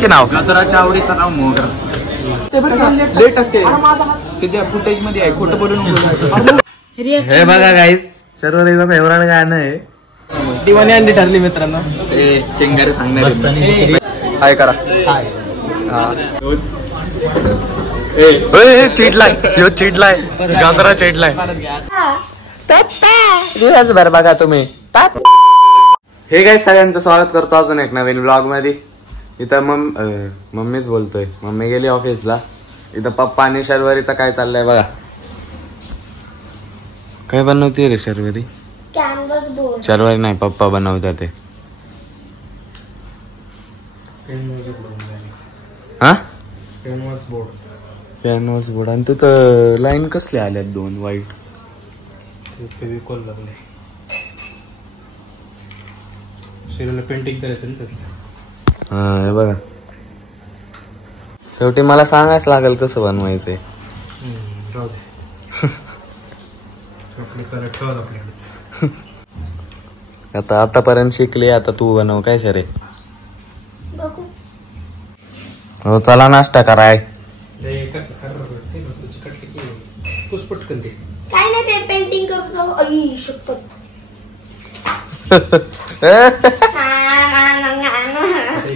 की नाव गजराच्या आवडीचं नाव मोगर. सध्या फुटेज मध्ये आहे, खोटं बोलून. हे बघा गाईज सर्व फेवरेट गाणं आहे. दिवाणी अंडी ठरली मित्रांनो. चिंगारे सांगणार हाय करा. चिडलाय ह्यो चिडलाय गाजरा चिडलाय. दिवसभर बघा तुम्ही. हे गाईज सगळ्यांचं स्वागत करतो अजून एक नवीन ब्लॉग मध्ये. इथं मम्मीच बोलतोय. मम्मी गेली ऑफिसला. इथं पप्पा आणि शर्वरीचं काय चाललंय बघा. काय बनवते रे शर्वरी? Canvas board. शर्वरी नाही पप्पा बनवतात ते. हा कॅनव्हास बोर्ड. आणि तिथं लाईन कसले आल्यात दोन वाईट. फेविकॉल लागले. शरीराला पेंटिंग करायचं ना तसं. हा हे बघा. शेवटी मला सांगायच लागेल कसं बनवायचंय. राहू दे. आता आतापर्यंत शिकली, आता तू बनव काय शरे. बघू. हो चला नाश्ता कराय. काय नाही ते पेंटिंग करतो. आई शपथ.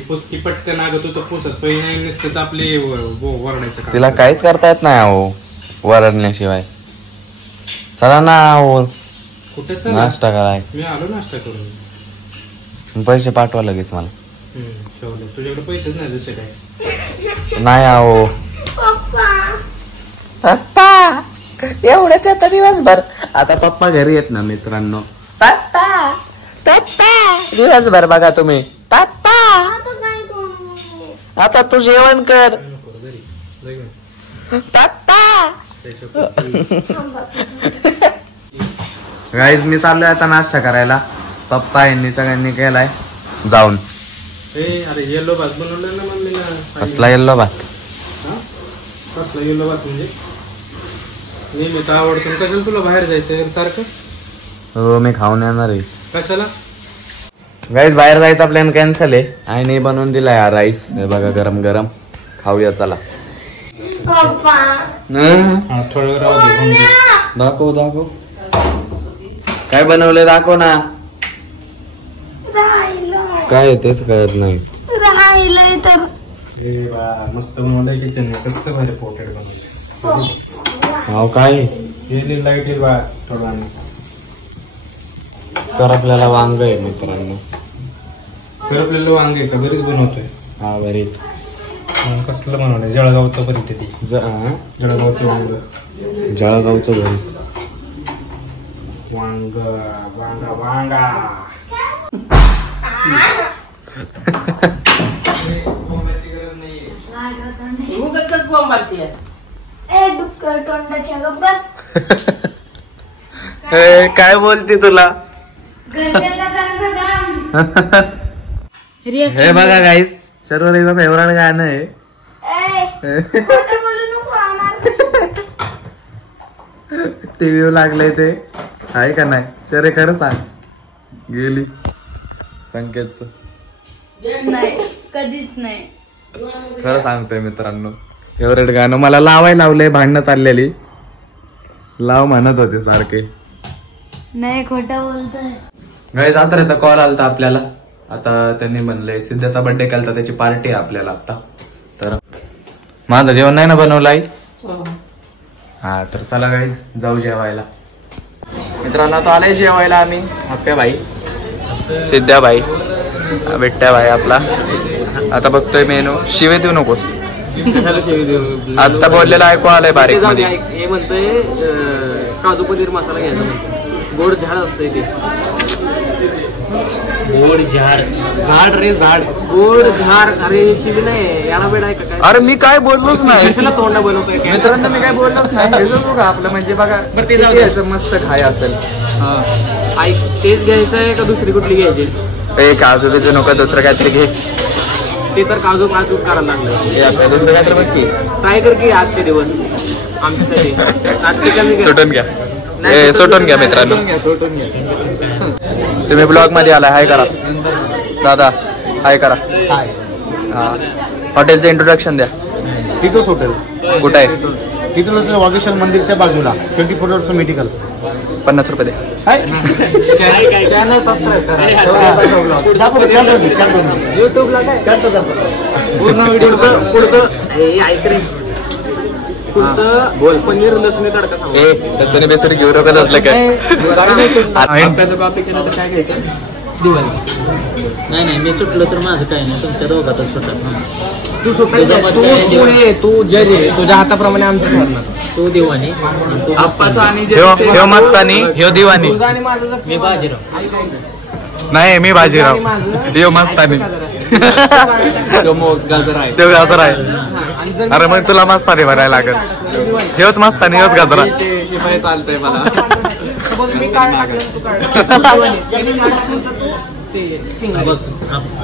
पुसकी पटकन आगत होतं पुसत पहिली नसतं आपली वरडायचं. तिला काहीच करता येत नाही अहो वरडण्याशिवाय. चला ना अहो कुठे नाश्ता कराय. मी आलो नाश्ता करून. पैसे पाठवा लगेच मला. तुझ्याकडे पैसेच नाही जसे काय. नाही अहो पप्पा एवढेच आता दिवसभर. आता पप्पा घरी येत ना मित्रांनो. पप्पा पप्पा दिवसभर बघा तुम्ही. पप्पा आता तू जेवण कर. पप्पा गाईज मी चाललोय आता नाश्ता करायला. पप्पा यांनी सगळ्यांनी केलाय जाऊन. अरे येल्लो भात बनवलं ना मम्मीला. कसला येल्लो भात? कसला येल्लो भात म्हणजे नेहमी तर आवडतो. कशाला तुला बाहेर जायचं सारखं? हो मी खाऊन येणार आहे. कशाला? गाईज बाहेर जायचा प्लॅन कॅन्सल आहे. आईने बनवून दिलाय हा राईस. हे बघा गरम गरम खाऊया चला. थोडं राहू दे. दाखव दाखव काय बनवले दाखव ना. काय तेच कळत नाही. राहिलंय तर मस्त बनवलंय की त्यांनी. कसं भारी पोकेट बनवले. हो काय हे लाईट येईल बा थोडं. करपलेला वांग आहे मित्रांनो. करपलेलं वांग आहे का घरीच बनवतोय? हा बरी. कसलं बनवलंय? जळगावचं भरीत ते. जळगावचं वांग. जळगावचं भरीत वांग वांगा वांगा. ए डुक्कर तोंडाच्या गप बस. काय बोलते तुला? हे बघा गाईज सर्व फेवरेट गाणं आहे. टीव्ही लागले ते आहे का नाही शरे खरं सांग. गेली संकेतच नाही कधीच नाही. खरं सांगतोय मित्रांनो. फेवरेट गाणं मला लावाय लावलंय. भांडणं चाललेली लाव म्हणत होते सारखे. नाही खोटं बोलतोय. गाईज आत्ताचा कॉल आलता आपल्याला. आता त्यांनी म्हणलंय सिद्धाचा बर्थडे केलता त्याची पार्टी आहे आपल्याला आता. तर माझं जेवण नाही ना बनवलं आई. हा तर चला गाईज जाऊ जेवायला. मित्रांनो तो आलाय जेवायला आम्ही. आप्या भाई सिद्ध्या भाई बिट्ट्या भाई आपला. आता बघतोय मेनू. शिवे देऊ नकोस. आता बोललेलं ऐकू आलंय बारीक मध्ये. हे म्हणतोय काजू पनीर मसाला घ्यायचा. गोड झाड असतंय ते. गोड झाड. झाड रे झाड. गोड झाड. अरे शिवी नाही याला वेळ आहे का काय? अरे मी काय बोललोच नाही. कशाला तोंडा बनवतोय? मित्रांनो मी काय बोललोच नाही. हे जो का आपलं म्हणजे बघा ते घ्यायचं मस्त खाय असेल. आई तेच घ्यायचं आहे का दुसरी कुठली घ्यायची? काजू बिजू नको दुसरं काहीतरी घे. ते तर काजू काजू करायला लागलं. दुसरं काहीतरी बघ की. ट्राय कर की आजचे दिवस आमच्यासाठी. सुटून घ्या. सुटून घ्या मित्रांनो. तुम्ही ब्लॉग मध्ये आलाय हाय करा. दादा हाय करा. हॉटेलचं इंट्रोडक्शन द्या. टिटोस हॉटेल कुठं आहे? टिटोस हॉटेल वागेश्वर मंदिरच्या बाजूला 24 आवर्स मेडिकल 50 रुपये द्या. चॅनल सबस्क्राईब करा. युट्यूबला काय पूर्ण व्हिडिओचं पुढचं बोल पनीर लसणी तडका सांग. लसणी बेसणी घेऊ नका असलं काय. आपल्याचं कॉपी केलं तर काय घ्यायचं? दिवाळी. नाही मी सुटलो तर माझं काय नाही, तुमच्या दोघातच सुटत. तू तू जज आहे, तुझ्या हाताप्रमाणे आमचं ठरणार. तू दिवाणी तू आप्पाचा आणि ह्यो मस्तानी ह्यो दिवाणी. तुझा आणि माझं मी बाजीराव. नाही मी बाजीराव. ह्यो मस्तानी. गाजर आहे. तो गाजर आहे. अरे मग तुला मस्तानी बनायला लागल. ह्योच मस्तानी ह्योच गाजरा. शिवाय चालतंय मला. मी काय टाकलं तू काय बघ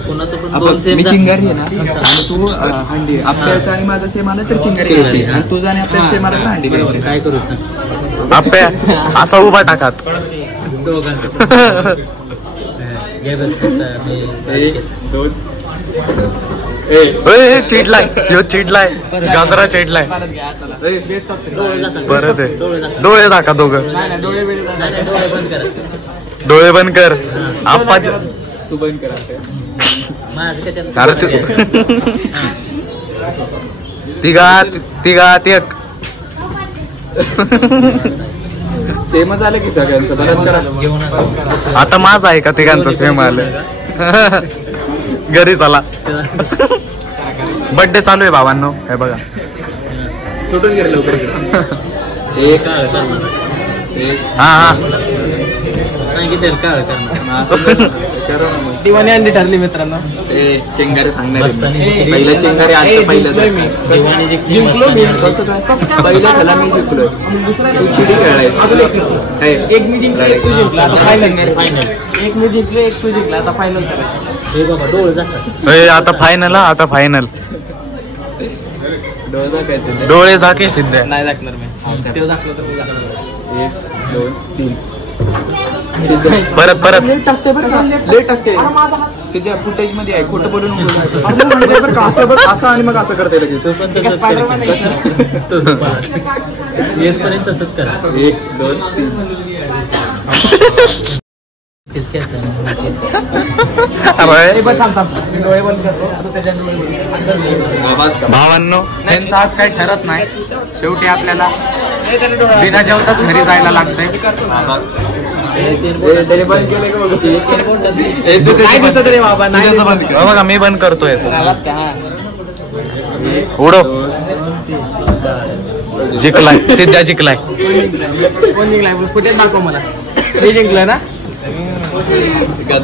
कोणाचं पण दोन सेम. मी चिंगारी आहे ना आणि तू हंडी. आपल्याचं आणि माझं सेम आलं तर चिंगारी घ्यायची आणि तुझं आणि आपल्याचं सेम आलं तर हंडी घ्यायची. काय करू सांग? आप्या असा उभा टाकात. दोघांचं घे बस. चिडलाय ह्यो चिडलाय. गाजरा चिडलाय. परत आहे. डोळे दाखा दोघं. डोळे बंद करा. डोळे बंद कर. आप्पाच्या तू बंद करा. माझं कशाला? अरे तू तिघात एक. सेमच आलं की सगळ्यांचं. बरं करा. घेऊन आता माझा आहे का तिघांचं सेम आलं. घरी चला. बर्थडे चालू आहे बाबांनो. हे बघा सुटून गेले लवकर. एक काळ करणार. हा सांगितलं काळ करणार. दिवाणी अंडी ठरली मित्रांनो. चिंगारी सांगणार मस्तानी. पहिलं चिंगारी आणतो. पहिलं दिवाणी जिंकली, जिंकलो मी. मस्तानी कसं काय? कसं काय? पहिलं झाला मी जिंकलोय. तू चिडी खेळायची. एक मी जिंकलो एक तू जिंकला. आता फायनल. फायनल. एक मी जिंकलो एक तू जिंकला. आता फायनल करायचं. हे बाबा डोळे जातात. आता फायनल. आता फायनल. डोळे दाखायचे. डोळे झाके सिद्ध. नाही दाखणार मी. तेव्हा दाखलं तर मी दाखणार. 1 2 3. परत लेट टाकते बरं का. लेट टाकते. सध्या फुटेज मध्ये आहे. खोटं बोलून नको. असं बघ असं आणि मग असं करता येईल. तू पण तसंच येसपर्यंत तसंच करा. 1 2 3. मी डोळे बंद करतो. आता त्याच्यात भावांनो त्यांचं आज काही ठरत नाही. शेवटी आपल्याला बिना जेवताच घरी जायला लागतंय. त्याने बंद केलं का बघू. काय दिसत रे बाबा. बघा मी बंद करतोय. उडो. जिंकलाय. सिद्धा जिंकलाय. कोण जिंकलाय? फुटेज दाखव मला. मी जिंकलोय ना.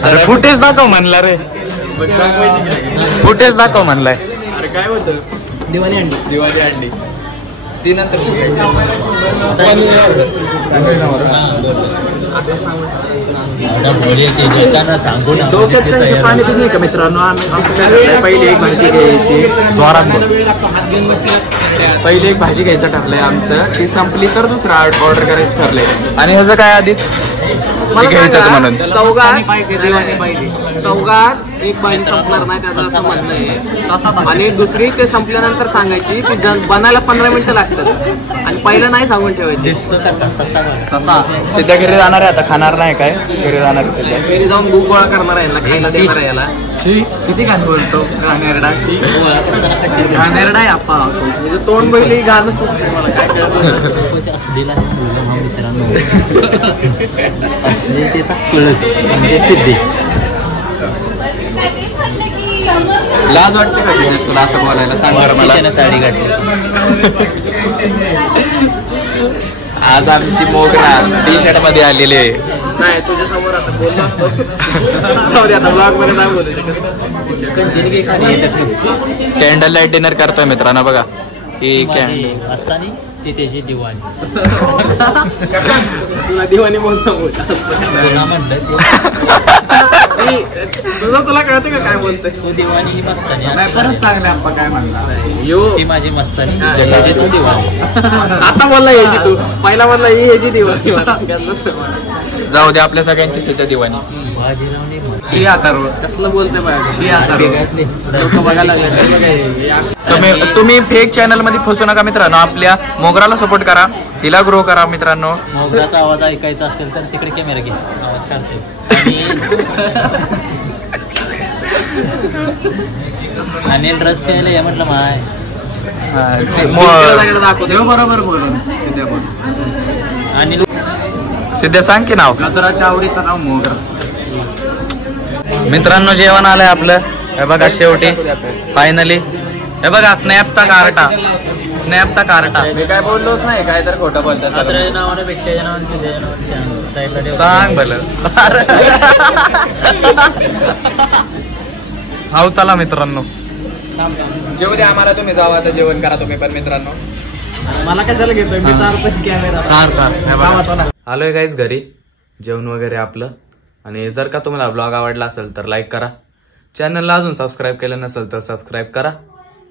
अरे फुटेज दाखव म्हणला रे. फुटेज दाखव म्हणलाय. अरे काय होतं. दिवाणी अंडी. दिवाळी अंडी ती नंतर सांगू ना. डोक्यात त्यांचं पाणी पित नाही का मित्रांनो. आमचं काय झालंय, पहिली एक भाजी घ्यायची. जोरात बोल. पहिली एक भाजी घ्यायचं ठरलंय आमचं. ती संपली तर दुसरं ऑर्डर करायचं ठरलंय. आणि ह्याचं काय आधीच घ्यायचं म्हणून. चौघात एक भाजी संपणार नाही त्याचं असं म्हणणं आहे. आणि दुसरी ते संपल्यानंतर सांगायची. ती बनायला 15 मिनिटं लागतात. आणि पहिलं नाही सांगून ठेवायची. सिद्धा घरी जाणार आहे आता. खाणार नाही काय. घरी जाणार आहे सिद्धा. घरी जाऊन भूक गोळा करणार आहे. खायला देणार आहे याला. किती घाण बोलतो. घाणेरडा घाणेरडा आहे आप्पा. म्हणजे तोंड बघली गाणं सुचते मला. काय कळत असलेला मित्रांनो. अश्लीलतेचा कळस म्हणजे सिद्धी. लाज वाटते का सिद्धेश तुला असं बोलायला. सांग बरं मला. त्यानं साडी घातली. आज आमची मोगरा टी शर्ट मध्ये आलेली आहे. नाही तुझ्या समोर आता बोललो असतो. जाऊ दे आता ब्लॉग मध्ये नाही बोलू शकत. कॅन्डल लाईट डिनर करतोय मित्रांनो. बघा ही कॅन्डल असताना ती त्याची दिवाणी. तुला दिवाणी बोलतो. तुला कळतं का काय बोलतोय. तू दिवाणी ही मस्तानी. परत चांगले आप्पा काय म्हणला. ती माझी मस्तानी. त्याची तू दिवाणी. आता बोलला याची तू. पहिला बोलला ही याची दिवाणी. जाऊ दे आपल्या सगळ्यांची सिद्ध दिवाणी. बाजीरावने शी अथर्व कसलं बोलतोय बघा शी अथर्व लोक बघायला लागले तर बघा हे असं. तुम्ही फेक चॅनल मध्ये फसू नका मित्रांनो. आपल्या मोगराला सपोर्ट करा, हिला ग्रो करा मित्रांनो. मोगराचा आवाज ऐकायचा असेल तर तिकडे कॅमेरा घे, आवाज काढते. आणि ड्रेस प्यायला या म्हटलं माय. तिकडे दाखवतो बरोबर बोलून सिद्ध्या बोल. आणि सिद्ध्या सांग की नाव. गजराच्या आवडीचं नाव मोगरा. मित्रांनो जेवण आलंय आपलं. हे बघा शेवटी फायनली. हे बघा स्नॅपचा कार्टा, स्नॅपचा कार्टा. मी काय बोललोच नाही, काय तर खोटं बोलतात. अद्रच्या नावाने भेटच्या नावाने सिद्धेच्या नावाने साईडला ठेव. सांग भलं. हाव चला मित्रांनो. जेवू द्या आम्हाला, तुम्ही जावा आता जेवण करा तुम्ही पण मित्रांनो. मला कशाला घेतोय मी तर कॅमेरा. आलोय गाईज घरी. जेवण वगैरे आपलं. आणि जर का तुम्हाला ब्लॉग आवडला असेल तर लाईक करा. चॅनलला अजून सबस्क्राईब केलं नसेल तर सबस्क्राईब करा.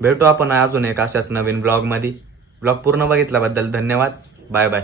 भेटू आपण अजून एक अशाच नवीन ब्लॉग मध्ये. ब्लॉग पूर्ण बघितल्याबद्दल धन्यवाद. Bye bye.